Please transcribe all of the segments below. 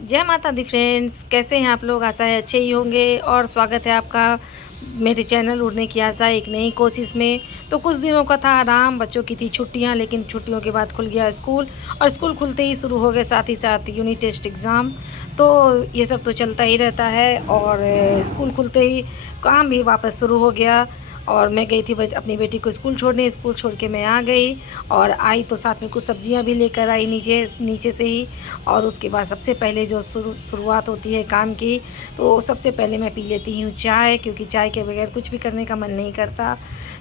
जय माता दी फ्रेंड्स, कैसे हैं आप लोग। आशा है अच्छे ही होंगे और स्वागत है आपका मेरे चैनल उड़ने की आशा एक नई कोशिश में। तो कुछ दिनों का था आराम, बच्चों की थी छुट्टियां, लेकिन छुट्टियों के बाद खुल गया स्कूल और स्कूल खुलते ही शुरू हो गए साथ ही साथ यूनिट टेस्ट एग्ज़ाम। तो ये सब तो चलता ही रहता है और स्कूल खुलते ही काम भी वापस शुरू हो गया। और मैं गई थी अपनी बेटी को स्कूल छोड़ने, स्कूल छोड़ के मैं आ गई और आई तो साथ में कुछ सब्जियां भी लेकर आई नीचे नीचे से ही। और उसके बाद सबसे पहले जो शुरुआत होती है काम की, तो सबसे पहले मैं पी लेती हूँ चाय, क्योंकि चाय के बगैर कुछ भी करने का मन नहीं करता।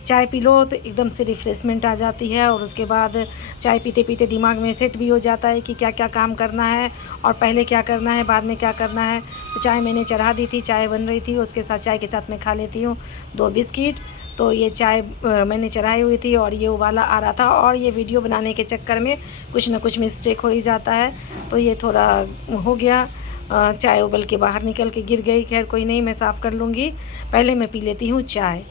चाय पी लो तो एकदम से रिफ़्रेशमेंट आ जाती है और उसके बाद चाय पीते पीते दिमाग में सेट भी हो जाता है कि क्या क्या काम करना है और पहले क्या करना है, बाद में क्या करना है। तो चाय मैंने चढ़ा दी थी, चाय बन रही थी, उसके साथ चाय के साथ मैं खा लेती हूँ 2 बिस्किट। तो ये चाय मैंने चढ़ाई हुई थी और ये उबाला आ रहा था और ये वीडियो बनाने के चक्कर में कुछ ना कुछ मिस्टेक हो ही जाता है, तो ये थोड़ा हो गया। चाय उबल के बाहर निकल के गिर गई, खैर कोई नहीं, मैं साफ़ कर लूँगी। पहले मैं पी लेती हूँ चाय।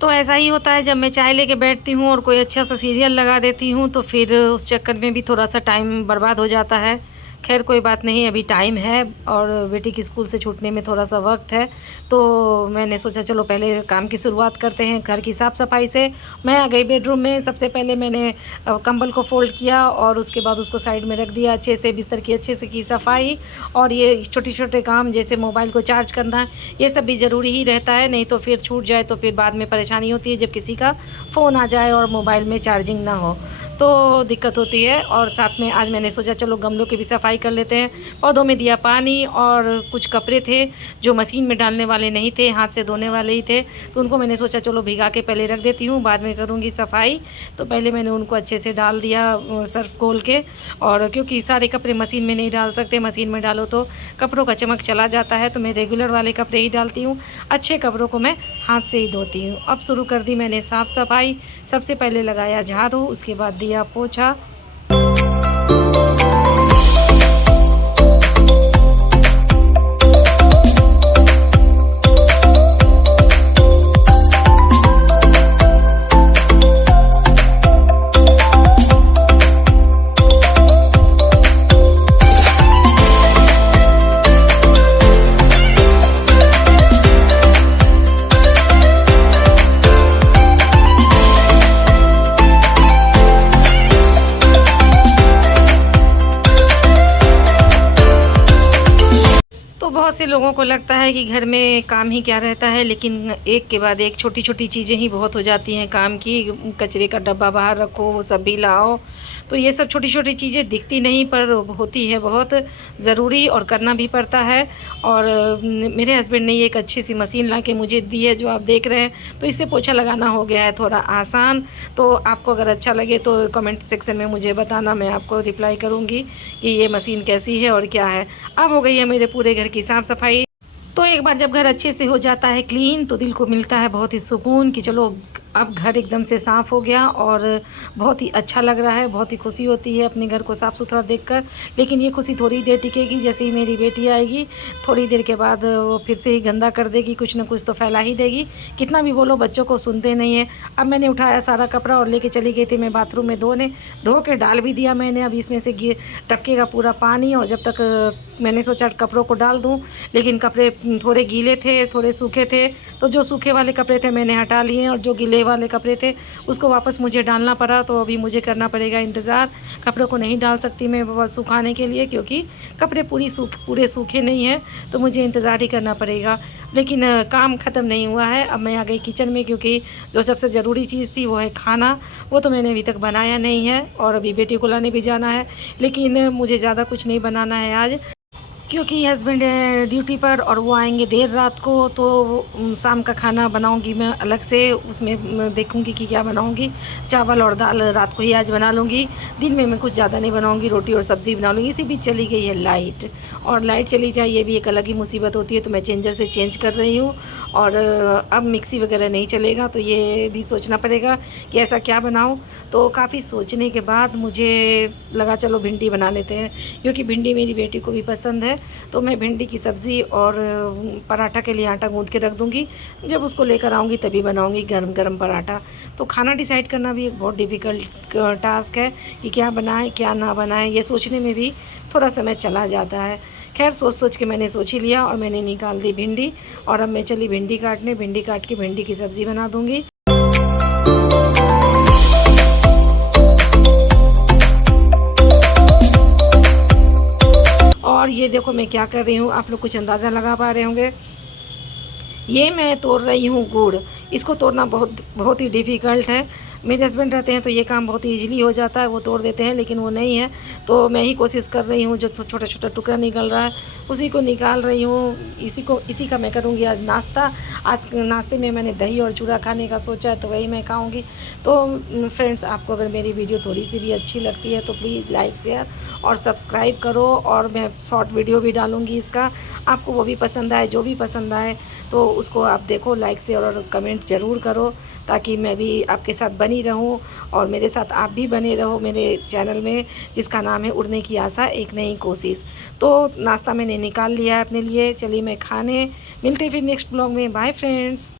तो ऐसा ही होता है जब मैं चाय लेके बैठती हूँ और कोई अच्छा सा सीरियल लगा देती हूँ, तो फिर उस चक्कर में भी थोड़ा सा टाइम बर्बाद हो जाता है। खैर कोई बात नहीं, अभी टाइम है और बेटी की स्कूल से छूटने में थोड़ा सा वक्त है। तो मैंने सोचा चलो पहले काम की शुरुआत करते हैं घर की साफ़ सफाई से। मैं आ गई बेडरूम में। सबसे पहले मैंने कंबल को फ़ोल्ड किया और उसके बाद उसको साइड में रख दिया अच्छे से, बिस्तर की अच्छे से की सफाई। और ये छोटे छोटे काम जैसे मोबाइल को चार्ज करना, ये सब भी ज़रूरी ही रहता है, नहीं तो फिर छूट जाए तो फिर बाद में परेशानी होती है जब किसी का फ़ोन आ जाए और मोबाइल में चार्जिंग ना हो तो दिक्कत होती है। और साथ में आज मैंने सोचा चलो गमलों की भी सफाई कर लेते हैं। पौधों में दिया पानी और कुछ कपड़े थे जो मशीन में डालने वाले नहीं थे, हाथ से धोने वाले ही थे, तो उनको मैंने सोचा चलो भिगा के पहले रख देती हूँ, बाद में करूँगी सफाई। तो पहले मैंने उनको अच्छे से डाल दिया सर्फ घोल के। और क्योंकि सारे कपड़े मशीन में नहीं डाल सकते, मशीन में डालो तो कपड़ों का चमक चला जाता है, तो मैं रेगुलर वाले कपड़े ही डालती हूँ। अच्छे कपड़ों को मैं हाथ से ही धोती हूँ। अब शुरू कर दी मैंने साफ़ सफाई। सबसे पहले लगाया झाड़ू, उसके बाद दिया पोछा। तो बहुत से लोगों को लगता है कि घर में काम ही क्या रहता है, लेकिन एक के बाद एक छोटी छोटी चीज़ें ही बहुत हो जाती हैं काम की। कचरे का डब्बा बाहर रखो, वो सब भी लाओ, तो ये सब छोटी छोटी चीज़ें दिखती नहीं पर होती है बहुत ज़रूरी और करना भी पड़ता है। और मेरे हस्बैंड ने ये एक अच्छी सी मशीन ला के मुझे दी है जो आप देख रहे हैं, तो इससे पोछा लगाना हो गया है थोड़ा आसान। तो आपको अगर अच्छा लगे तो कमेंट सेक्शन में मुझे बताना, मैं आपको रिप्लाई करूँगी कि ये मशीन कैसी है और क्या है। अब हो गई है मेरे पूरे घर की साफ़ सफाई। तो एक बार जब घर अच्छे से हो जाता है क्लीन, तो दिल को मिलता है बहुत ही सुकून कि चलो अब घर एकदम से साफ़ हो गया और बहुत ही अच्छा लग रहा है। बहुत ही खुशी होती है अपने घर को साफ़ सुथरा देखकर। लेकिन ये खुशी थोड़ी देर टिकेगी, जैसे ही मेरी बेटी आएगी थोड़ी देर के बाद वो फिर से ही गंदा कर देगी, कुछ ना कुछ तो फैला ही देगी। कितना भी बोलो बच्चों को सुनते नहीं है। अब मैंने उठाया सारा कपड़ा और लेके चली गई थी मैं बाथरूम में धोने, धो के डाल भी दिया मैंने। अब इसमें से टपकेगा पूरा पानी और जब तक मैंने सोचा कपड़ों को डाल दूं, लेकिन कपड़े थोड़े गीले थे थोड़े सूखे थे, तो जो सूखे वाले कपड़े थे मैंने हटा लिए और जो गीले वाले कपड़े थे उसको वापस मुझे डालना पड़ा। तो अभी मुझे करना पड़ेगा इंतज़ार। कपड़ों को नहीं डाल सकती मैं सुखाने के लिए, क्योंकि कपड़े पूरे सूखे नहीं हैं, तो मुझे इंतज़ार ही करना पड़ेगा। लेकिन काम ख़त्म नहीं हुआ है। अब मैं आ गई किचन में, क्योंकि जो सबसे ज़रूरी चीज़ थी वो है खाना। वो तो मैंने अभी तक बनाया नहीं है और अभी बेटी को लाने भी जाना है, लेकिन मुझे ज़्यादा कुछ नहीं बनाना है आज। क्योंकि हस्बैंड है ड्यूटी पर और वो आएंगे देर रात को, तो शाम का खाना बनाऊंगी मैं अलग से, उसमें देखूंगी कि क्या बनाऊंगी। चावल और दाल रात को ही आज बना लूँगी, दिन में मैं कुछ ज़्यादा नहीं बनाऊंगी, रोटी और सब्ज़ी बना लूँगी। इसी बीच चली गई है लाइट, और लाइट चली जाए ये भी एक अलग ही मुसीबत होती है, तो मैं चेंजर से चेंज कर रही हूँ। और अब मिक्सी वगैरह नहीं चलेगा, तो ये भी सोचना पड़ेगा कि ऐसा क्या बनाऊँ। तो काफ़ी सोचने के बाद मुझे लगा चलो भिंडी बना लेते हैं, क्योंकि भिंडी मेरी बेटी को भी पसंद है। तो मैं भिंडी की सब्ज़ी और पराठा के लिए आटा गूँथ के रख दूँगी, जब उसको लेकर आऊँगी तभी बनाऊँगी गरम गरम पराठा। तो खाना डिसाइड करना भी एक बहुत डिफ़िकल्ट टास्क है कि क्या बनाएं क्या ना बनाएं, ये सोचने में भी थोड़ा समय चला जाता है। खैर सोच सोच के मैंने सोच ही लिया और मैंने निकाल दी भिंडी, और अब मैं चली भिंडी काटने। भिंडी काट के भिंडी की सब्ज़ी बना दूँगी। और ये देखो मैं क्या कर रही हूँ, आप लोग कुछ अंदाज़ा लगा पा रहे होंगे। ये मैं तोड़ रही हूँ गुड़। इसको तोड़ना बहुत बहुत ही डिफ़िकल्ट है। मेरे हस्बैंड रहते हैं तो ये काम बहुत ईजिली हो जाता है, वो तोड़ देते हैं, लेकिन वो नहीं है तो मैं ही कोशिश कर रही हूँ। जो छोटा छोटा टुकड़ा निकल रहा है उसी को निकाल रही हूँ। इसी का मैं करूँगी आज नाश्ता। आज नाश्ते में मैंने दही और चूड़ा खाने का सोचा है, तो वही मैं खाऊँगी। तो फ्रेंड्स, आपको अगर मेरी वीडियो थोड़ी सी भी अच्छी लगती है तो प्लीज़ लाइक शेयर और सब्सक्राइब करो। और मैं शॉर्ट वीडियो भी डालूँगी इसका, आपको वो भी पसंद आए, जो भी पसंद आए तो उसको आप देखो, लाइक शेयर और कमेंट ज़रूर करो, ताकि मैं भी आपके साथ बनी रहूं और मेरे साथ आप भी बने रहो मेरे चैनल में, जिसका नाम है उड़ने की आशा एक नई कोशिश। तो नाश्ता मैंने निकाल लिया है अपने लिए, चलिए मैं खाने। मिलते हैं फिर नेक्स्ट ब्लॉग में। Bye friends.